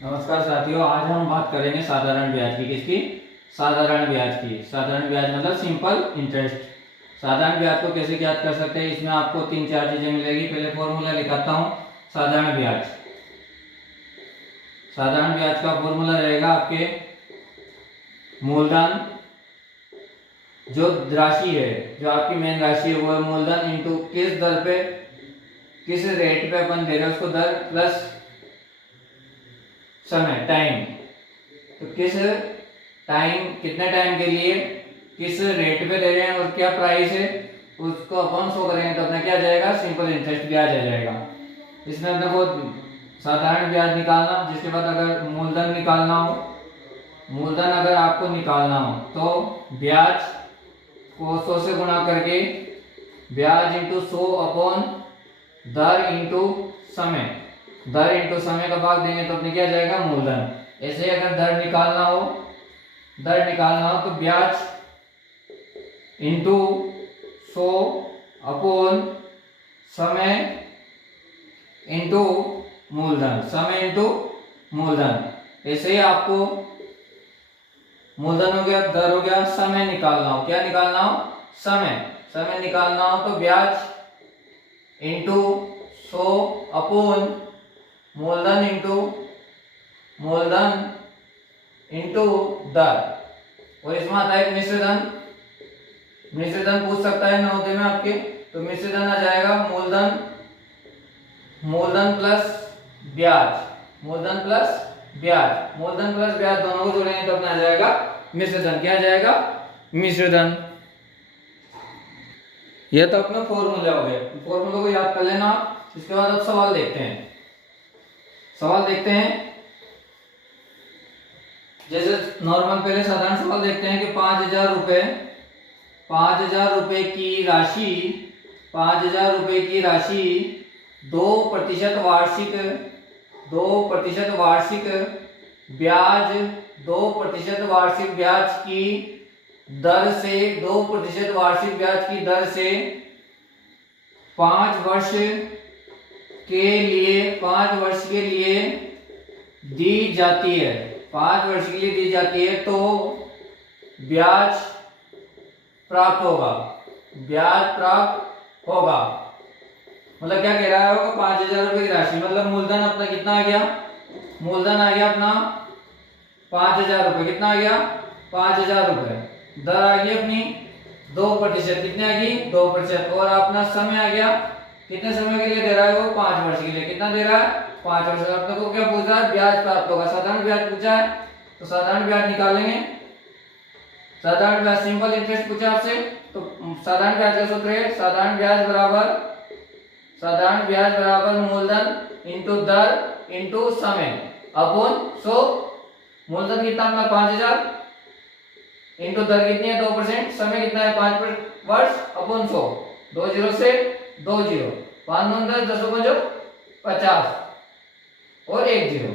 नमस्कार साथियों, आज हम बात करेंगे साधारण ब्याज की। किसकी? साधारण ब्याज की। साधारण ब्याज मतलब सिंपल इंटरेस्ट। साधारण ब्याज को कैसे ज्ञात कर सकते हैं, इसमें आपको तीन चार चीजें मिलेगी। पहले फॉर्मूला लिखाता हूँ। साधारण ब्याज, साधारण ब्याज का फॉर्मूला रहेगा आपके मूलधन, जो राशि है, जो आपकी मेन राशि है वो है मूलधन, इंटू किस दर पे, किस रेट पे अपन दे रहे हैं उसको, दर प्लस समय, टाइम। तो किस टाइम, कितने टाइम के लिए, किस रेट पे दे रहे हैं और क्या प्राइस है, उसको अपन शो करेंगे तो अपना क्या आ जाएगा, सिंपल इंटरेस्ट ब्याज आ जाएगा। इसमें अपने को साधारण ब्याज निकालना, जिसके बाद अगर मूलधन निकालना हो, मूलधन अगर आपको निकालना हो तो ब्याज को 100 से गुणा करके, ब्याज इंटू 100 अपॉन दर इंटू समय, दर इंटू समय का भाग देंगे तो अपने क्या जाएगा, मूलधन। ऐसे अगर दर निकालना हो, दर निकालना हो तो ब्याज इंटू 100 अपॉन समय इंटू मूलधन, समय इंटू मूलधन। ऐसे ही आपको मूलधन हो गया, दर हो गया, समय निकालना हो, क्या निकालना हो, समय, समय निकालना हो तो ब्याज इंटू 100 अपॉन मूलधन इंटू मूलधन इंटू दर। और इसमें आता है मिश्रधन। मिश्रधन पूछ सकता है नवोदय में आपके, तो मिश्रधन आ जाएगा मूलधन, मूलधन प्लस ब्याज, मूलधन प्लस ब्याज, मूलधन प्लस ब्याज दोनों को जोड़ेंगे तो अपना आ जाएगा मिश्रधन। क्या आ जाएगा, मिश्रधन। यह तो अपने फॉर्मूले हो गए, फॉर्मूले को याद कर लेना। इसके बाद अब सवाल देखते हैं। सवाल देखते हैं, जैसे नॉर्मल पहले साधारण सवाल देखते हैं कि 5,000 रुपए, 5,000 रुपए की राशि, 5,000 रुपए की राशि 2% वार्षिक, 2% वार्षिक ब्याज, 2% वार्षिक ब्याज की दर से, 2% वार्षिक ब्याज की दर से 5 वर्ष के लिए, 5 वर्ष के लिए दी जाती है, 5 वर्ष के लिए दी जाती है, तो ब्याज प्राप्त होगा, ब्याज प्राप्त होगा। मतलब क्या कह रहा है होगा, 5,000 रुपए की राशि, मतलब मूलधन अपना कितना आ गया, मूलधन आ गया अपना 5,000 रुपए। कितना आ गया, 5,000 रुपए। दर आ गई अपनी 2%, कितनी आ गई, 2%। और अपना समय आ गया, कितने समय के लिए दे रहा है वो, 5 वर्ष के लिए। कितना दे रहा है, 5 वर्ष। अपने को क्या पूछ रहा है, ब्याज प्राप्त होगा, साधारण ब्याज पूछा है तो साधारण ब्याज निकालेंगे। साधारण ब्याज, सिंपल इंटरेस्ट पूछा आपसे, तो साधारण ब्याज का सूत्र है, साधारण ब्याज बराबर, साधारण ब्याज बराबर मूलधन इंटू दर इंटू समय अपॉन 100। मूलधन कितना अपना 5,000 इंटू दर कितनी है 2%, समय कितना है 5 वर्ष अपॉन 100, 2 जीरो से 2 जीरो, 5 9 10 10 50 और 1 जीरो,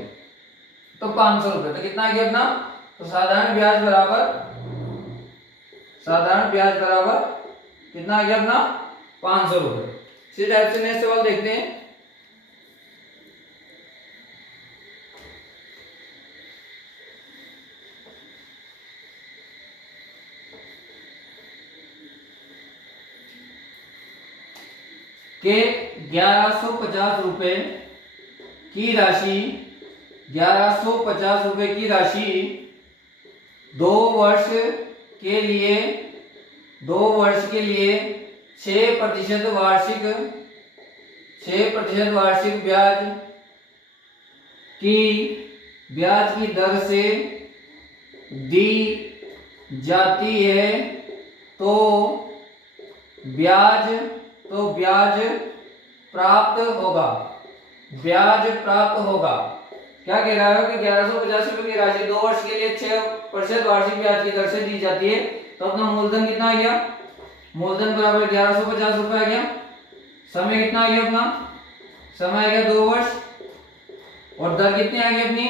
तो 500 रुपए। तो कितना आ गया अपना, तो साधारण ब्याज बराबर, साधारण ब्याज बराबर कितना आ गया अपना, 500 रुपए। इसी टाइप से नेक्स्ट सवाल देखते हैं। के 1150 रुपए की राशि, 1150 रुपए की राशि 2 वर्ष के लिए, 2 वर्ष के लिए 6% वार्षिक, 6% वार्षिक ब्याज की, ब्याज की दर से दी जाती है, तो ब्याज, तो ब्याज प्राप्त होगा, ब्याज प्राप्त होगा। क्या कह रहा है कि 1150 रुपए की राशि 2 वर्ष के लिए 6% वार्षिक ब्याज की दर से दी जाती है, तो अपना मूलधन कितना आ गया, मूलधन बराबर 1150 रुपए आ गया। समय कितना आ गया अपना, समय आ गया 2 वर्ष, और दर कितनी आ गई अपनी,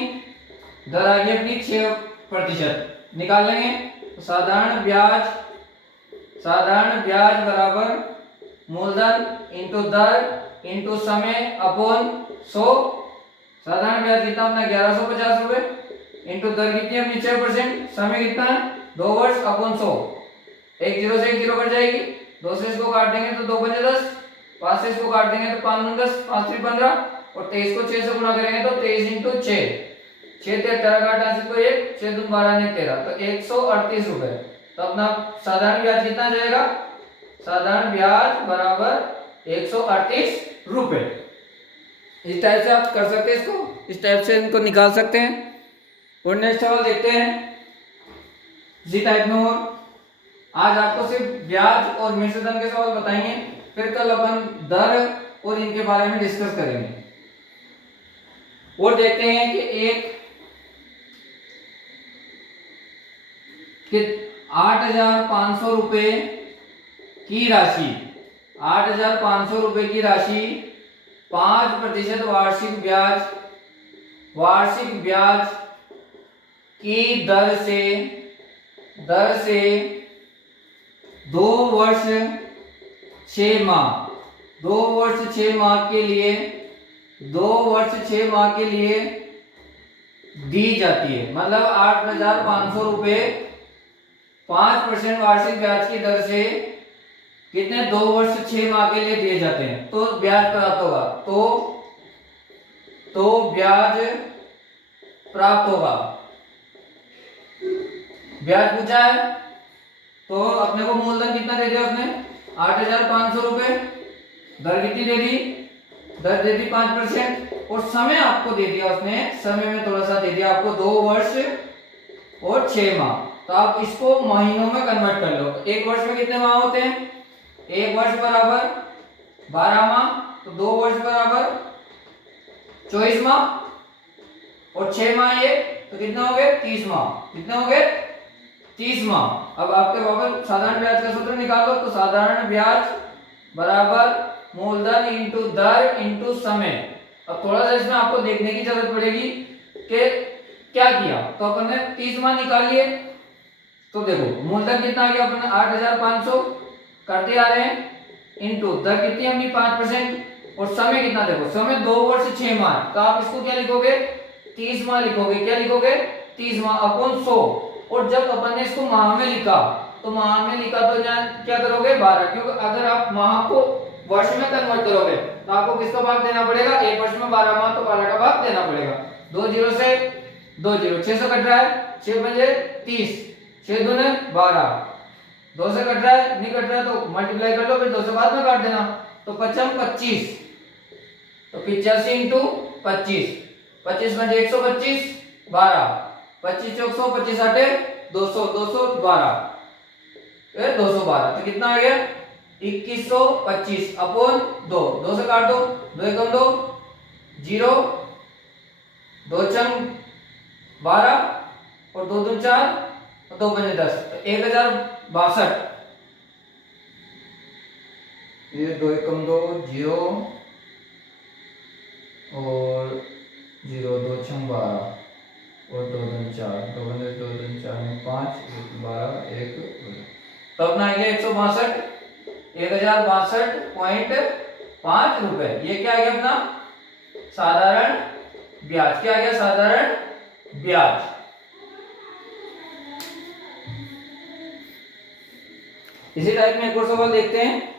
दर आ गई अपनी 6%। निकाल लेंगे तो साधारण ब्याज, साधारण ब्याज बराबर मूलधन इंटू दर इंटू समय अपॉन 100, साधारण ब्याज कितना अपना 1150 रुपए इंटू दर कितनी अपनी 6%, समय कितना है 2 वर्ष अपॉन 100। एक जीरो से एक जीरो कट जाएगी, 2 से इसको काट देंगे तो 2 पंजे 10, 5 से इसको काट देंगे तो 5 दूनी 10, 5 3 15 और 23 को 6 से गुणा करेंगे तो 23 इंटू 6, 6 13 काटा इसको 1, 6 दूनी 12 ने 13 तो 138 रुपए। तो अपना साधारण ब्याज कितना जाएगा, साधारण ब्याज बराबर 138 रुपए। इस टाइप से आप कर सकते हैं इसको, इस टाइप से इनको निकाल सकते हैं। और नेक्स्ट सवाल देखते हैं इसी टाइप में। और आज आपको सिर्फ ब्याज और मिश्र धन के सवाल बताएंगे, फिर कल अपन दर और इनके बारे में डिस्कस करेंगे। और देखते हैं कि 8,500 रुपए की राशि, 8,500 रुपए की राशि 5% वार्षिक ब्याज की दर से 2 वर्ष 6 माह, 2 वर्ष 6 माह के लिए 2 वर्ष 6 माह के लिए दी जाती है। मतलब 8,500 रुपए 5% वार्षिक ब्याज की दर से कितने 2 वर्ष 6 माह के लिए दिए जाते हैं, तो ब्याज प्राप्त होगा। तो ब्याज प्राप्त होगा। ब्याज पूछा है तो अपने को मूलधन कितना दे दिया उसने 8,500 रुपए, दर कितनी दे दी, दर दे दी 5% और समय आपको दे दिया उसने, समय में थोड़ा सा दे दिया आपको 2 वर्ष और 6 माह। तो आप इसको महीनों में कन्वर्ट कर लो। तो एक वर्ष में कितने माह होते हैं, एक वर्ष बराबर 12 माह, तो 2 वर्ष बराबर 24 माह और 6 माह ये, तो कितना हो गए 30 माह, कितने हो गए 30 माह। अब आपके बाबा साधारण ब्याज का सूत्र निकाल लो। तो साधारण ब्याज बराबर मूलधन इंटू दर इंटू समय। अब थोड़ा सा इसमें आपको देखने की जरूरत पड़ेगी कि क्या किया। तो अपन ने 30 माह निकाल लिए, तो देखो मूलधन कितना आ गया अपन 8,500 करते आ रहे हैं इंटू दर कितनी अपनी 5% और समय कितना, देखो समय 2 वर्ष 6 माह। तो आप इसको क्या लिखोगे 30 माह लिखोगे, क्या लिखोगे 30 माह अपॉन 100। और जब अपन ने इसको माह में लिखा तो माह में लिखा तो क्या करोगे 12, क्योंकि अगर आप माह को वर्ष में कन्वर्ट करोगे तो आपको किसका भाग देना पड़ेगा, एक वर्ष में 12 माह तो 12 का भाग देना पड़ेगा। 2 जीरो से 2 जीरो, 6 से कट रहा है 6 पंजे 30, 6 दूने 12, 2 से कट रहा है नहीं कट रहा है तो मल्टीप्लाई कर लो, फिर 2 से बाद में काट देना तो 55 25, तो 85 इंटू 25, 25 पंजे 125 12, 25 चौक 100, 25 आटे 200, 212 212, तो कितना आ गया 2125 अपॉन 2, 2 से काट दो, 2 एकम 2 0, 2 छंग 12 और 2 दूनी 4 और 2 पंजे 10, तो 1062। ये 2 एकम 2 0 और 0, 2 छंग 12 और 2 दूनी 4, 2 पंजे 2 दूनी 4 में 5, 12 1, तो अपना आ गया 162, 1062.5 रुपए। ये क्या आ गया अपना साधारण ब्याज, क्या आ गया साधारण ब्याज। इसी टाइप में एक और सवाल देखते हैं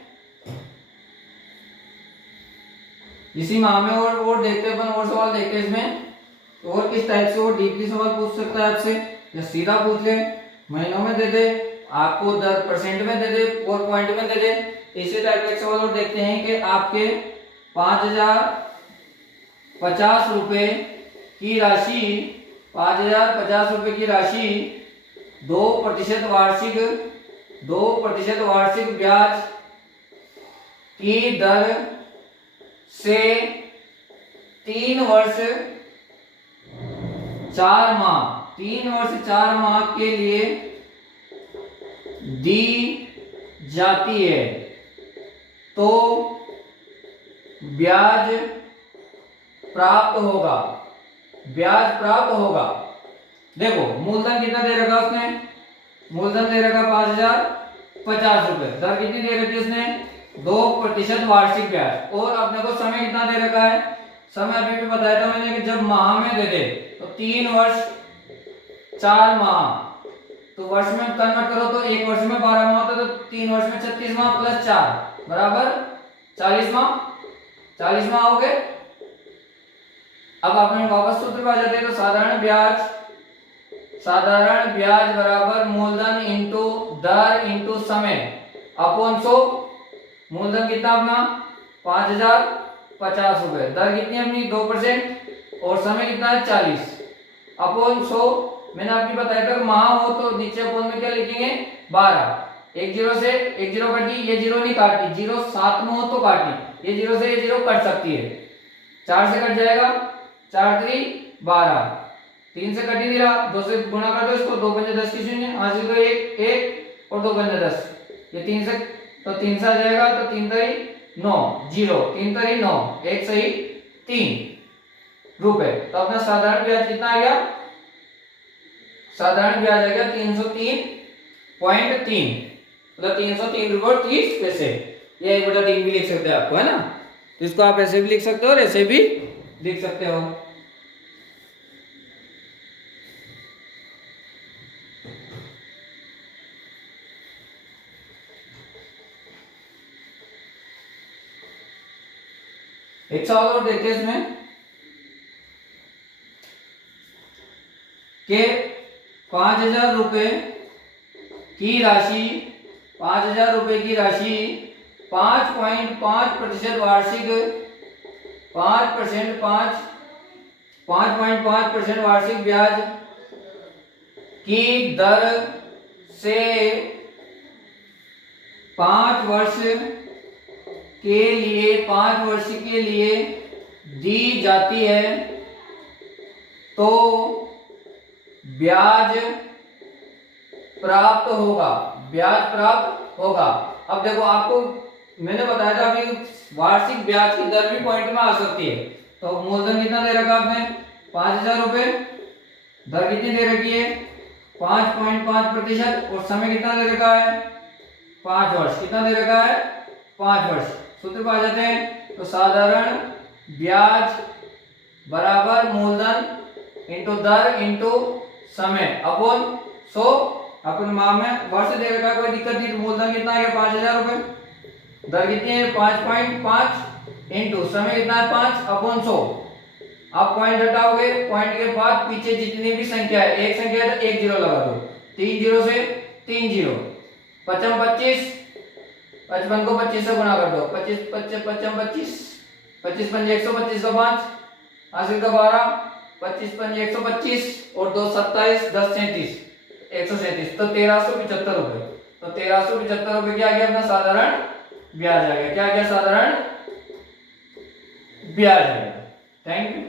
इसी माह में, और देखते हैं अपन और सवाल देखते हैं इसमें और किस टाइप से वो डीपली सवाल पूछ सकता है आपसे, या सीधा पूछ ले, महीनों में दे दे, आपको 10% में दे दे और पॉइंट में दे दे। इसी टाइप का एक सवाल और देखते हैं कि आपके 5,050 रुपए की राशि 5,050 रुपए की राशि 2% वार्षिक ब्याज की दर से 3 वर्ष 4 माह के लिए दी जाती है, तो ब्याज प्राप्त होगा। देखो मूलधन कितना दे रखा उसने, मूलधन दे रखा 5,050 रुपए, दर कितनी दे रखी उसने 2% वार्षिक ब्याज, और अपने को समय कितना दे रखा है, समय अभी भी बताया था मैंने कि जब जब माह में दे दे तो 3 वर्ष 4 माह, तो वर्ष में कन्वर्ट करो तो एक वर्ष में 12 माह होता है, तो 3 वर्ष में 36 माह प्लस 4 बराबर 40 माह, 40 माह हो गए। अब आपने वापस सूत्र पे आ जाते हैं, तो साधारण ब्याज बराबर मूलधन इंटू दर इंटू समय अपॉन 100। मूलधन कितना अपना 5050 रुपए, दर कितनी अपनी 2% और समय कितना है 40 अपॉन 100। मैंने आपको बताया था माह हो तो नीचे अपॉन में क्या लिखेंगे 12, एक जीरो से एक जीरो कटी, ये जीरो नहीं काटी, जीरो साथ में हो तो काटी, ये जीरो से ये जीरो कट सकती है, 4 से कट जाएगा, 4 3 12, 3 से कट ही नहीं रहा, 2 से गुणा कर दो इसको, 2 पंजे 10 की शून्य, हासिल तो 1 1 और 2 पंजे 10, ये 3 से तो 3 से आ जाएगा, तो 3 3 9 0, 3 3 9, 1 सही 3 रुपए। तो अपना साधारण ब्याज कितना आ गया, साधारण ब्याज आ गया 303.3, मतलब 303 रुपये और 30 पैसे। ये 1/3 भी लिख सकते हैं आपको, है ना, तो इसको आप ऐसे भी लिख सकते हो और ऐसे भी लिख सकते हो। एक सवाल और देखते हैं इसमें कि 5,000 रुपए की राशि 5,000 रुपए की राशि 5.5% वार्षिक 5.5% वार्षिक ब्याज की दर से 5 वर्ष के लिए दी जाती है, तो ब्याज प्राप्त होगा। अब देखो आपको मैंने बताया था अभी वार्षिक ब्याज की दर भी पॉइंट में आ सकती है। तो मूलधन कितना दे रखा आपने 5,000 रुपए, दर कितनी दे रखी है 5.5% और समय कितना दे रखा है 5 वर्ष, कितना दे रखा है 5 वर्ष। सूत्र पे आ जाते हैं, तो साधारण ब्याज बराबर मूलधन इंटू दर इंटू समय अपॉन 100। अपन माह में वर्ष दे रखा कोई दिक्कत नहीं, तो मूलधन कितना है 5,000 रुपए, दर कितनी है 5.5 इंटू समय कितना है 5 अपॉन 100। आप पॉइंट हटाओगे, पॉइंट के बाद पीछे जितनी भी संख्या है, एक संख्या है तो एक जीरो लगा दो, 3 जीरो से 3 जीरो, 55 25, 55 को 25 से गुणा कर दो, 25 25 55 25, 25 पंजे 125 का 5, हासिल का 12, 25 पंजे 125 और 2 27 10 37 137, तो 1375 रुपए। तो 1375 रुपए क्या आ गया अपना साधारण ब्याज आ गया। क्या आ गया साधारण ब्याज आ गया। Thank you.